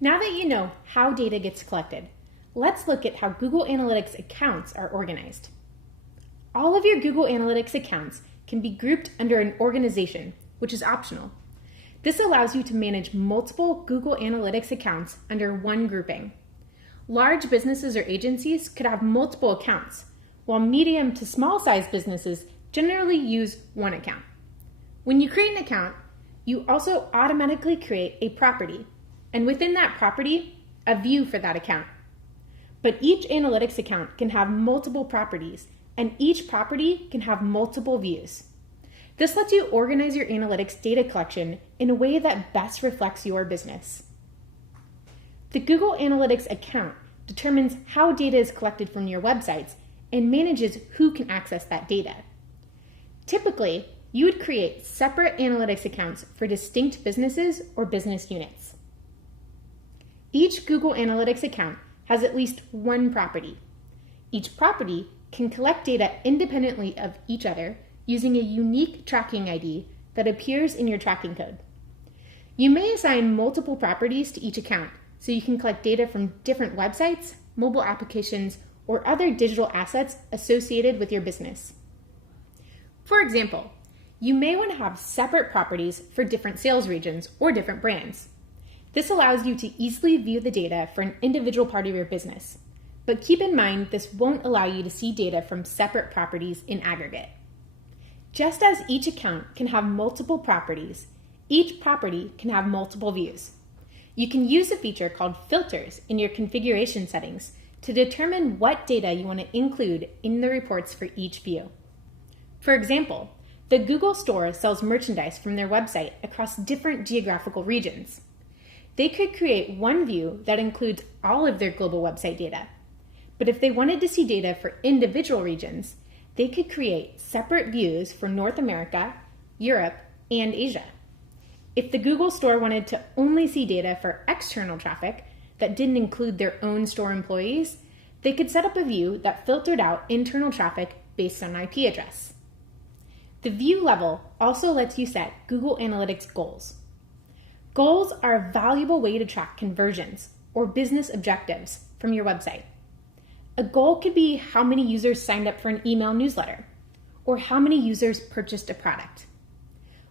Now that you know how data gets collected, let's look at how Google Analytics accounts are organized. All of your Google Analytics accounts can be grouped under an organization, which is optional. This allows you to manage multiple Google Analytics accounts under one grouping. Large businesses or agencies could have multiple accounts, while medium to small size businesses generally use one account. When you create an account, you also automatically create a property, and within that property, a view for that account. But each analytics account can have multiple properties, and each property can have multiple views. This lets you organize your analytics data collection in a way that best reflects your business. The Google Analytics account determines how data is collected from your websites and manages who can access that data. Typically, you would create separate analytics accounts for distinct businesses or business units. Each Google Analytics account has at least one property. Each property can collect data independently of each other using a unique tracking ID that appears in your tracking code. You may assign multiple properties to each account so you can collect data from different websites, mobile applications, or other digital assets associated with your business. For example, you may want to have separate properties for different sales regions or different brands. This allows you to easily view the data for an individual part of your business. But keep in mind, this won't allow you to see data from separate properties in aggregate. Just as each account can have multiple properties, each property can have multiple views. You can use a feature called filters in your configuration settings to determine what data you want to include in the reports for each view. For example, the Google Store sells merchandise from their website across different geographical regions. They could create one view that includes all of their global website data. But if they wanted to see data for individual regions, they could create separate views for North America, Europe, and Asia. If the Google Store wanted to only see data for external traffic that didn't include their own store employees, they could set up a view that filtered out internal traffic based on IP address. The view level also lets you set Google Analytics goals. Goals are a valuable way to track conversions or business objectives from your website. A goal could be how many users signed up for an email newsletter, or how many users purchased a product.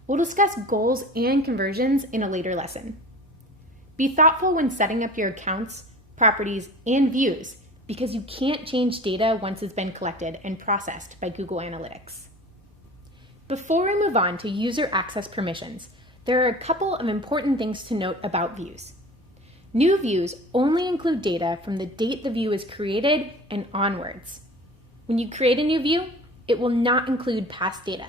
We'll discuss goals and conversions in a later lesson. Be thoughtful when setting up your accounts, properties, and views because you can't change data once it's been collected and processed by Google Analytics. Before we move on to user access permissions, there are a couple of important things to note about views. New views only include data from the date the view is created and onwards. When you create a new view, it will not include past data.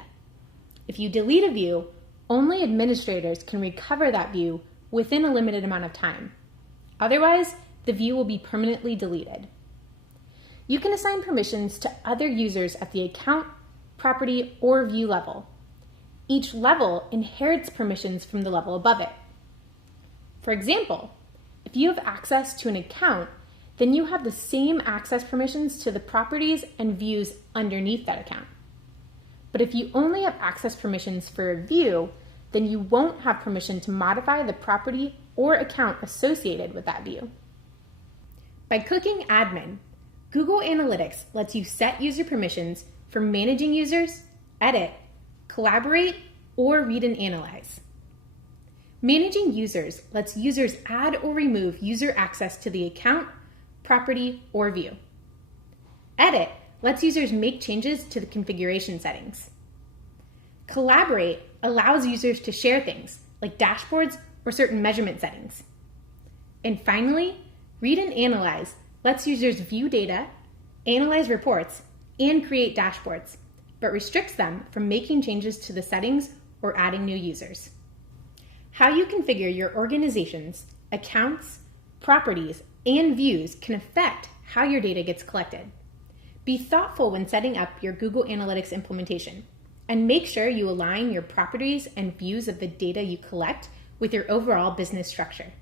If you delete a view, only administrators can recover that view within a limited amount of time. Otherwise, the view will be permanently deleted. You can assign permissions to other users at the account, property, or view level. Each level inherits permissions from the level above it. For example, if you have access to an account, then you have the same access permissions to the properties and views underneath that account. But if you only have access permissions for a view, then you won't have permission to modify the property or account associated with that view. By clicking Admin, Google Analytics lets you set user permissions for managing users, edit, collaborate, or read and analyze. Managing users lets users add or remove user access to the account, property, or view. Edit lets users make changes to the configuration settings. Collaborate allows users to share things like dashboards or certain measurement settings. And finally, read and analyze lets users view data, analyze reports, and create dashboards, but restricts them from making changes to the settings or adding new users. How you configure your organizations, accounts, properties, and views can affect how your data gets collected. Be thoughtful when setting up your Google Analytics implementation, and make sure you align your properties and views of the data you collect with your overall business structure.